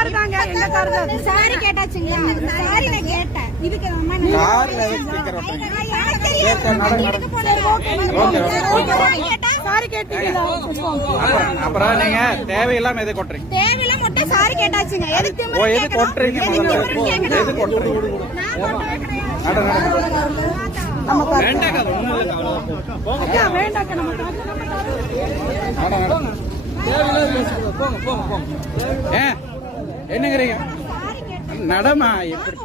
Car தாங்க, எங்க car தான். சாரி கேட்டாச்சுங்களா? சாரி நான் கேட்டேன். இதுக்கு அம்மா கார்ல ஸ்டிக்கர் ஒட்டுறீங்க. சாரி கேட்டீங்களா? அப்புறம் நீங்க தேவையில்லாம எது கொட்டுறீங்க? தேவையில்லாம மட்டும் சாரி கேட்டாச்சுங்க. எதுக்கு ஓ எது கொட்டுறீங்க? முதல்ல எது கொட்டுறீங்க? நட வேண்டாம் ஒண்ணும் இல்ல அக்கா வேண்டாக்கா நம்ம என்னங்கிறீங்க? நடமா எப்படி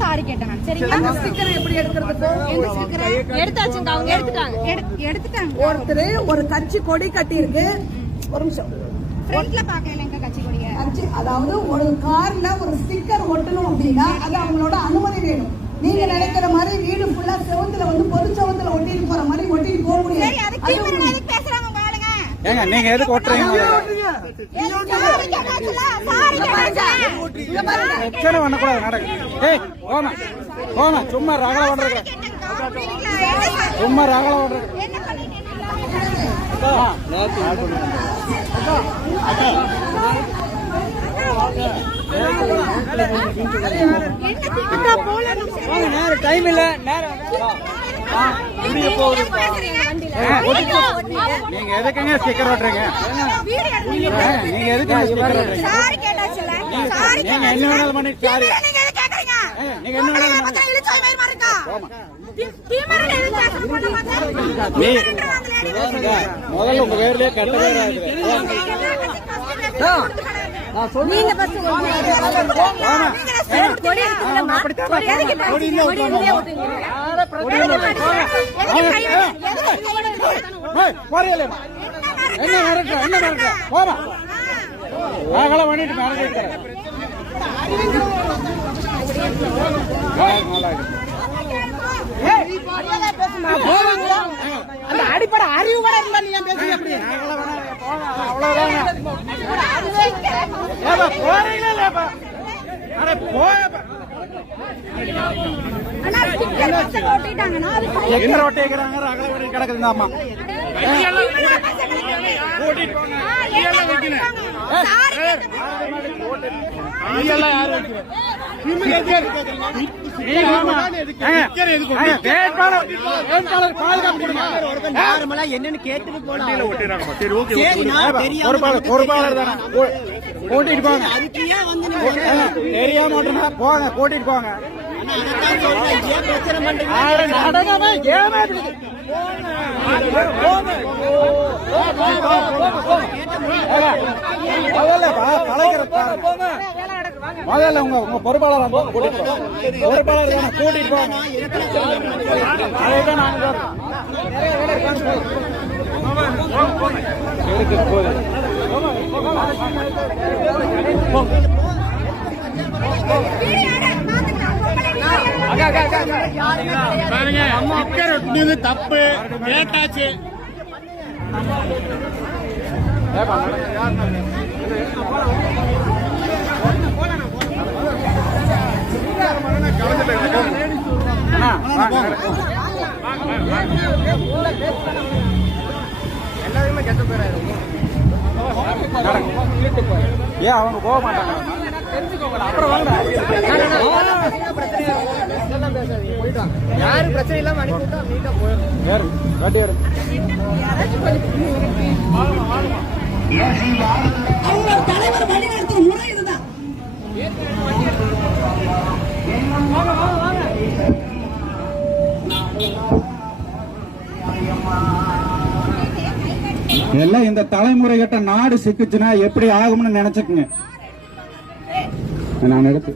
சாரி கேட்டேன். சரிங்களா? ஸ்டிக்கர் எப்படி எடுக்கிறது? எடுத்தாச்சுங்க. அவங்க எடுத்துட்டாங்க. ஒருத்தர் ஒரு கட்சி கொடி கட்டி இருக்கு. ஒரு நிமிஷம் ஃப்ரண்ட்ல பாக்கல எங்க கட்சி கொடிய. அதாவது ஒரு கார்ல ஒரு ஸ்டிக்கர் ஒட்டணும் அப்படின்னா அது அவங்களோட அனுமதி வேணும். நீங்க நினைக்கிற மாதிரி வீடு ஃபுல்லா செவத்துல வந்து பொது செவத்துல ஒட்டிட்டு போற மாதிரி ஒட்டிட்டு போக முடியாது. பேசுறாங்க பாருங்க. ஏங்க நீங்க எதுக்கு ஒட்டுறீங்க? பிரச்சனை பண்ணக்கூடாது. நடக்கு. ஏய் போமா போமா, சும்மா ரகல பண்றது, சும்மா ரகல பண்றது. டைம் இல்ல, நீங்க எதுக்குங்க ஸ்டிக்கர் ஓட்டுறீங்க? நீங்க எதுக்கு ஸ்டிக்கர் ஓட்டுறீங்க? நீங்க என்ன வேணாலும் பண்ணி சாரி, நீங்க என்ன வேணாலும் முதல்ல உங்க பேர்லயே கட்ட பேரா என்ன நடக்க என்ன நடக்க போமா நாங்கள பண்ணிட்டு நடக்கிறேன். அந்த அடிப்படை அறிவு கூட இல்ல. நீங்க பேசுங்க அப்படி கிடக்குதுமா என்னன்னு கேட்டுட்டு பொறுப்பாளர் தானே கூட்டிட்டு போங்க. தெரியாம போங்க, கூட்டிட்டு போங்க. முதல்ல உங்க பொறுப்பாளர் கூட்டிட்டு போங்க. பொறுப்பாளர் தானே கூட்டிட்டு போங்க. அதைதான் நாங்க பாருங்க, தப்பு கேட்டாச்சு. எல்லாருமே கெட்ட பேராயிரும். ஏன் அவங்க போக மாட்டாங்க? அப்புறம் வாங்க, யாரு பிரச்சனை இல்லாம அனுப்பிவிட்டா நீட்டா போயிடும். தலைவர் வழி நடத்துற முறை இதுதான். எல்லாம் இந்த தலைமுறை கிட்ட நாடு சிக்குச்சுன்னா எப்படி ஆகும்னு நினைச்சுக்குங்க. நான் எடுத்து